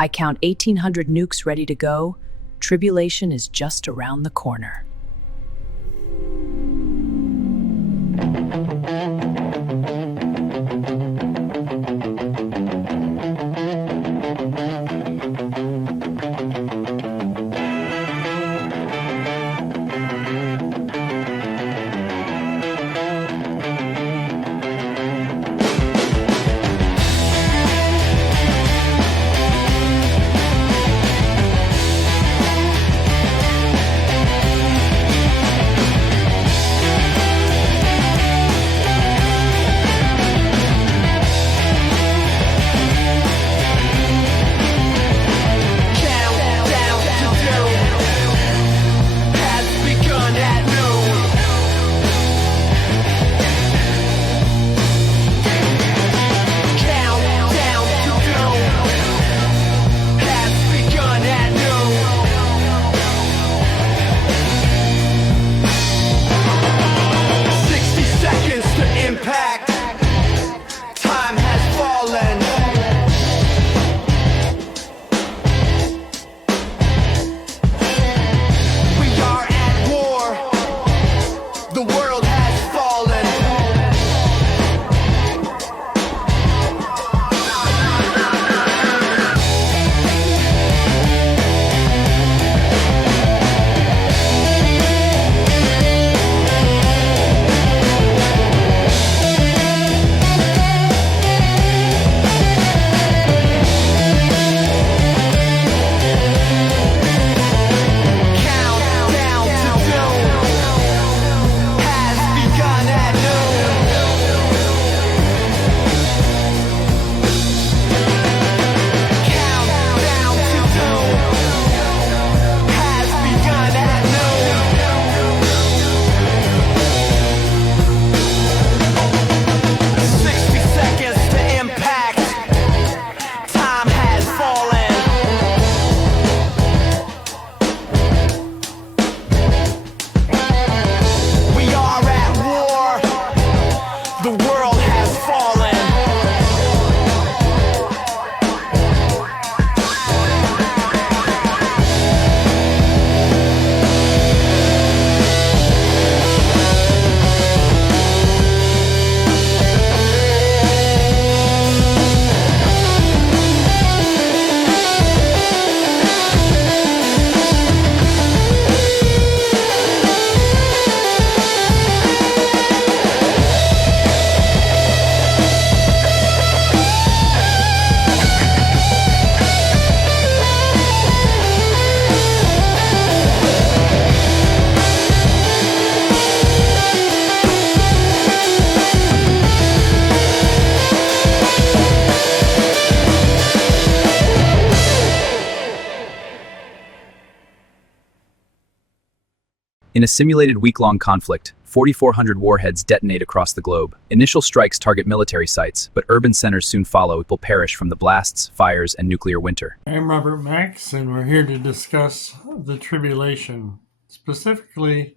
I count 1,800 nukes ready to go. Tribulation is just around the corner. In a simulated week-long conflict, 4,400 warheads detonate across the globe. Initial strikes target military sites, but urban centers soon follow will perish from the blasts, fires, and nuclear winter. I'm Robert Max, and we're here to discuss the tribulation, specifically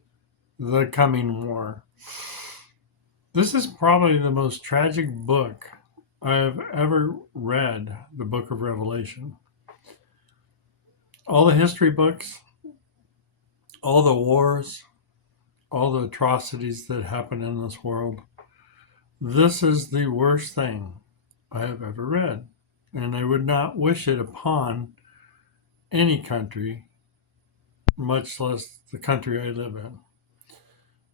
the coming war. This is probably the most tragic book I've ever read, the Book of Revelation. All the history books, all the wars, all the atrocities that happen in this world, this is the worst thing I have ever read. And I would not wish it upon any country, much less the country I live in.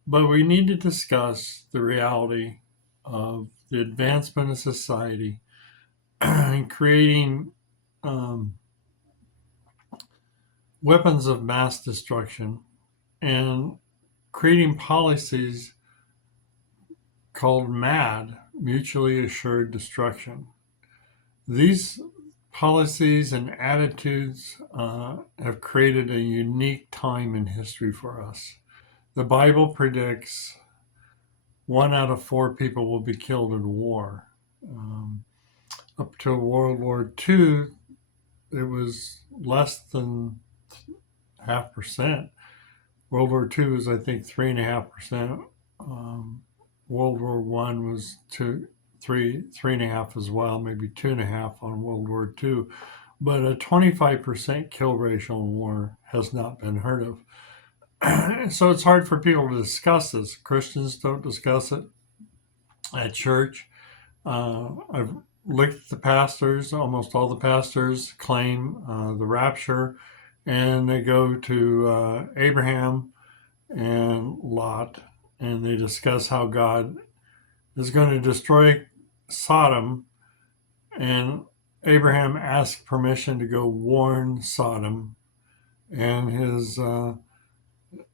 But we need to discuss the reality of the advancement of society and creating weapons of mass destruction and creating policies called MAD, mutually assured destruction. These policies and attitudes have created a unique time in history for us. The Bible predicts 1 out of 4 people will be killed in war. Up to World War II, it was less than 0.5%. World War II was, I think, 3.5%. World War I was 3.5 as well, maybe 2.5 on World War II. but a 25% kill ratio in war has not been heard of. So it's hard for people to discuss this. Christians don't discuss it at church. I've looked at the pastors. Almost all the pastors claim the rapture, and they go to Abraham and Lot, and they discuss how God is going to destroy Sodom, and Abraham asked permission to go warn Sodom and his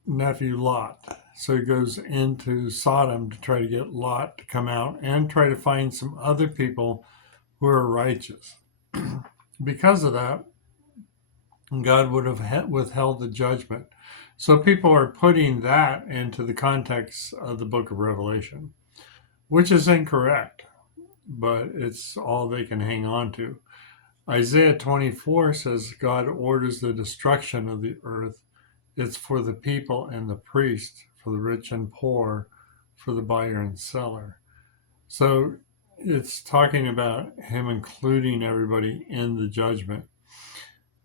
nephew Lot. So he goes into Sodom to try to get Lot to come out and try to find some other people who are righteous. Because of that, God would have withheld the judgment. So people are putting that into the context of the book of Revelation, which is incorrect, but it's all they can hang on to. Isaiah 24 says God orders the destruction of the earth. It's for the people and the priest, for the rich and poor, for the buyer and seller. So it's talking about him including everybody in the judgment.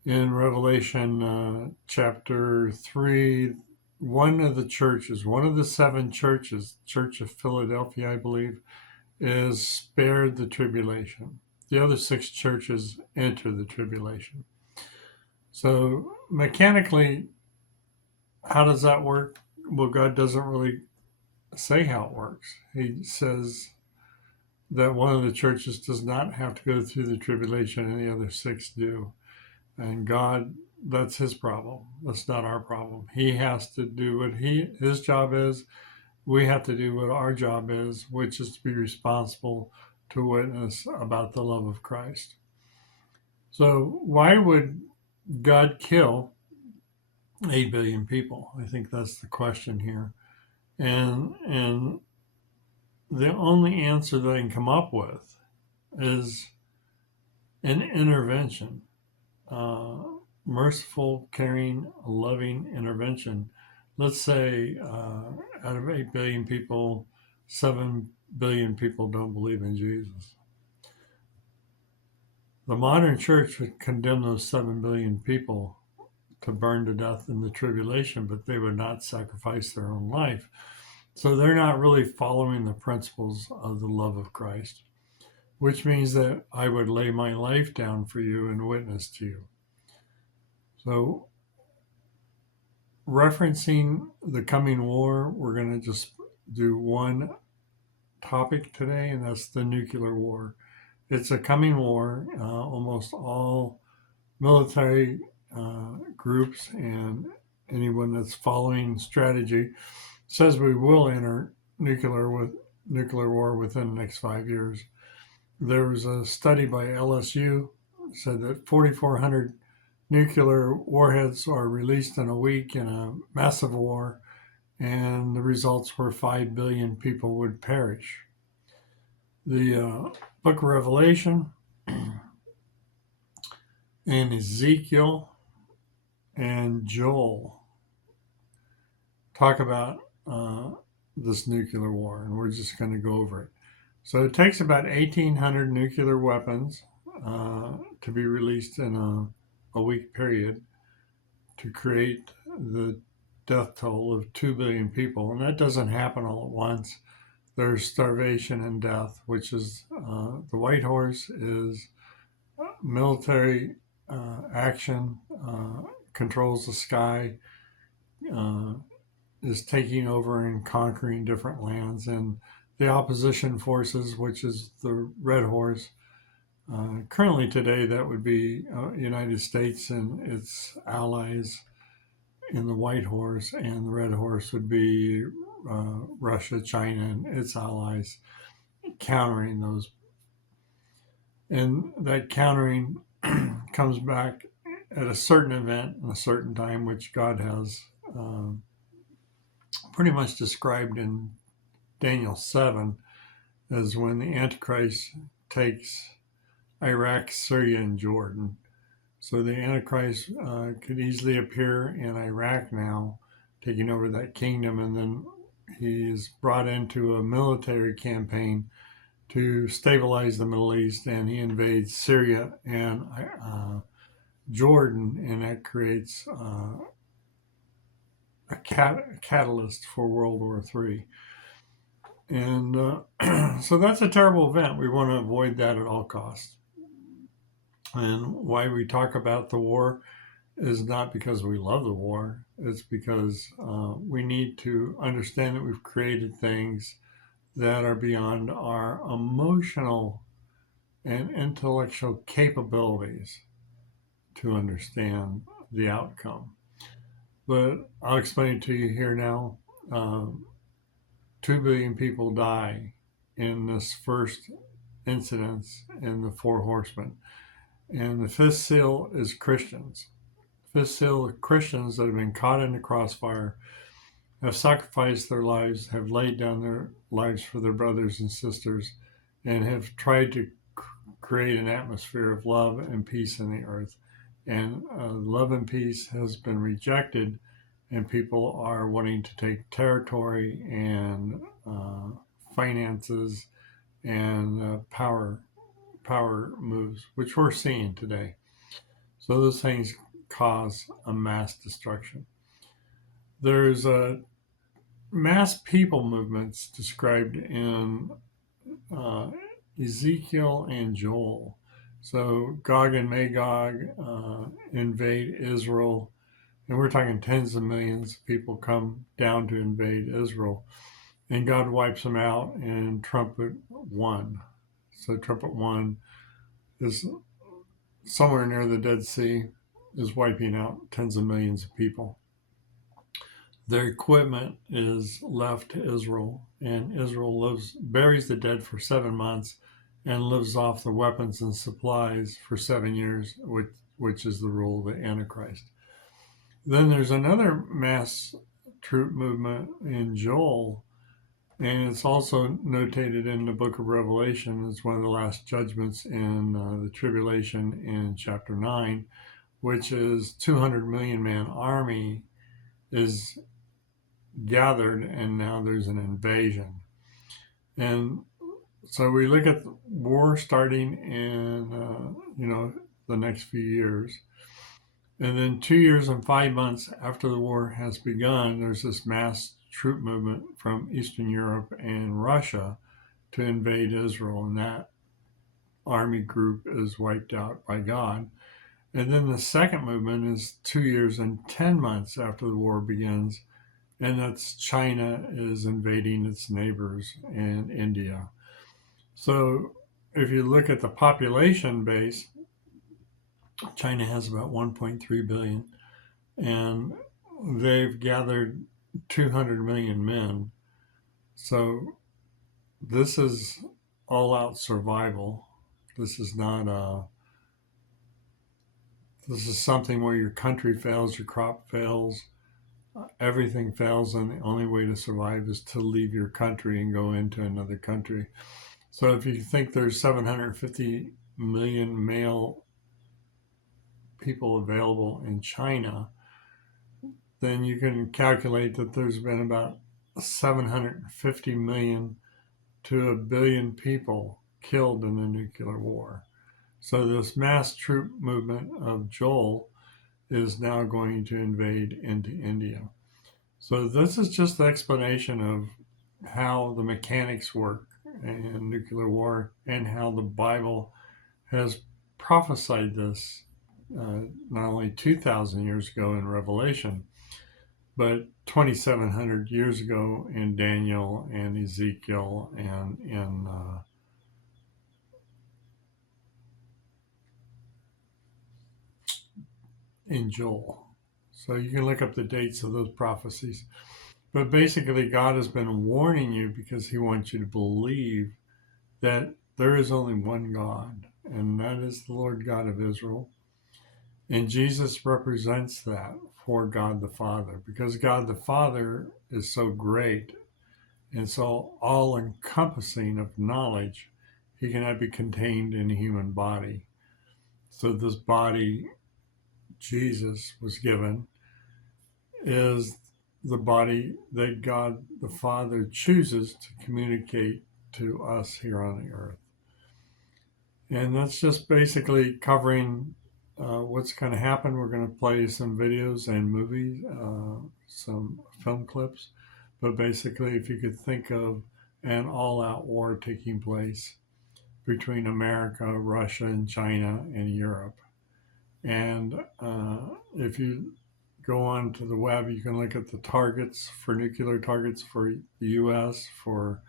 In Revelation chapter 3, one of the 7 churches, Church of Philadelphia, I believe, is spared the tribulation. The other 6 churches enter the tribulation. So mechanically, how does that work? Well, God doesn't really say how it works. He says that one of the churches does not have to go through the tribulation and the other 6 do. And God, that's his problem. That's not our problem. He has to do what his job is. We have to do what our job is, which is to be responsible to witness about the love of Christ. So why would God kill 8 billion people? I think that's the question here. And the only answer that I can come up with is an intervention. Merciful, caring, loving intervention. Let's say out of 8 billion people, 7 billion people don't believe in Jesus. The modern church would condemn those 7 billion people to burn to death in the tribulation, but they would not sacrifice their own life. So they're not really following the principles of the love of Christ, which means that I would lay my life down for you and witness to you. So, referencing the coming war, we're going to just do one topic today, and that's the nuclear war. It's a coming war. Almost all military groups and anyone that's following strategy says we will enter nuclear war within the next 5 years. There was a study by LSU said that 4,400 nuclear warheads are released in a week in a massive war, and the results were 5 billion people would perish. The book of Revelation and Ezekiel and Joel talk about this nuclear war, and we're just going to go over it. So it takes about 1,800 nuclear weapons to be released in a week period to create the death toll of 2 billion people. And that doesn't happen all at once. There's starvation and death, which is the white horse is military action, controls the sky, is taking over and conquering different lands. And the opposition forces, which is the red horse, currently today, that would be United States and its allies in the white horse, and the red horse would be Russia, China, and its allies countering those. And that countering comes back at a certain event and a certain time, which God has pretty much described in Daniel 7 as when the Antichrist takes Iraq, Syria, and Jordan. So the Antichrist could easily appear in Iraq now, taking over that kingdom, and then he is brought into a military campaign to stabilize the Middle East, and he invades Syria and Jordan, and that creates a catalyst for World War III. And so that's a terrible event. We want to avoid that at all costs. And why we talk about the war is not because we love the war. It's because we need to understand that we've created things that are beyond our emotional and intellectual capabilities to understand the outcome. But I'll explain it to you here now. 2 billion people die in this first incidents in the Four Horsemen. And the fifth seal is Christians. Fifth seal of Christians that have been caught in the crossfire, have sacrificed their lives, have laid down their lives for their brothers and sisters, and have tried to create an atmosphere of love and peace in the earth. And love and peace has been rejected, and people are wanting to take territory and finances and power moves, which we're seeing today. So those things cause a mass destruction. There's mass people movements described in Ezekiel and Joel. So Gog and Magog invade Israel, and we're talking tens of millions of people come down to invade Israel, and God wipes them out in trumpet 1. So trumpet 1 is somewhere near the Dead Sea, is wiping out tens of millions of people. Their equipment is left to Israel, and Israel buries the dead for 7 months and lives off the weapons and supplies for 7 years, which is the rule of the Antichrist. Then there's another mass troop movement in Joel, and it's also notated in the book of Revelation as one of the last judgments in the tribulation in chapter 9, which is 200 million man army is gathered, and now there's an invasion. And so we look at the war starting in the next few years, and then 2 years and 5 months after the war has begun, there's this mass troop movement from Eastern Europe and Russia to invade Israel, and that army group is wiped out by God. And then the second movement is 2 years and 10 months after the war begins, and that's China is invading its neighbors and India. So if you look at the population base, China has about 1.3 billion, and they've gathered 200 million men. So this is all out survival. This is not this is something where your country fails, your crop fails, everything fails, and the only way to survive is to leave your country and go into another country. So if you think there's 750 million male people available in China, then you can calculate that there's been about 750 million to 1 billion people killed in the nuclear war. So this mass troop movement of Joel is now going to invade into India. So this is just the explanation of how the mechanics work in nuclear war and how the Bible has prophesied this not only 2,000 years ago in Revelation, but 2,700 years ago in Daniel and Ezekiel and in Joel. So you can look up the dates of those prophecies. But basically, God has been warning you because he wants you to believe that there is only one God, and that is the Lord God of Israel. And Jesus represents that for God the Father, because God the Father is so great and so all-encompassing of knowledge, he cannot be contained in a human body. So this body Jesus was given is the body that God the Father chooses to communicate to us here on the earth. And that's just basically covering what's going to happen. We're going to play some videos and movies, some film clips. But basically, if you could think of an all-out war taking place between America, Russia, and China, and Europe. And if you go on to the web, you can look at the targets for nuclear targets for the US, for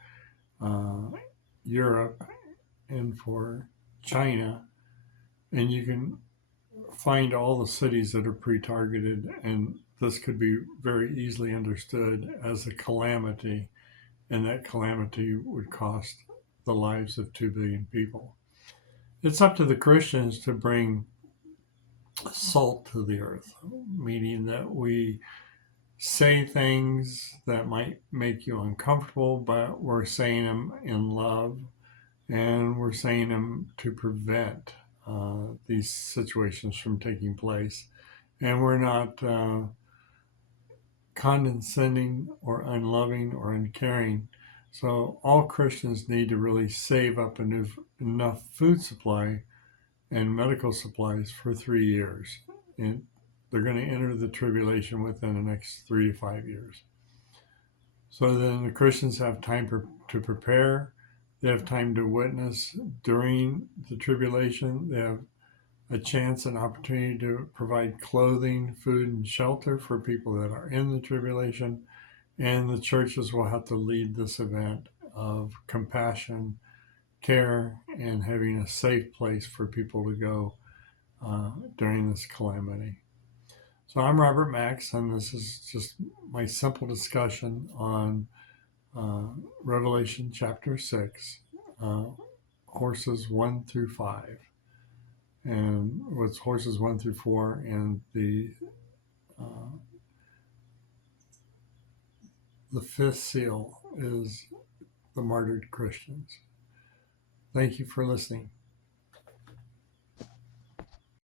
Europe, and for China. And you can find all the cities that are pre-targeted, and this could be very easily understood as a calamity, and that calamity would cost the lives of 2 billion people. It's up to the Christians to bring salt to the earth, meaning that we say things that might make you uncomfortable, but we're saying them in love, and we're saying them to prevent these situations from taking place. And we're not condescending or unloving or uncaring. So all Christians need to really save up enough food supply and medical supplies for 3 years. And they're going to enter the tribulation within the next 3 to 5 years. So then the Christians have time to prepare. They have time to witness during the tribulation. They have a chance and opportunity to provide clothing, food, and shelter for people that are in the tribulation. And the churches will have to lead this event of compassion, care, and having a safe place for people to go during this calamity. So I'm Robert Max, and this is just my simple discussion on Revelation chapter 6, horses 1 through 5. And what's horses 1 through 4, and the fifth seal is the martyred Christians. Thank you for listening.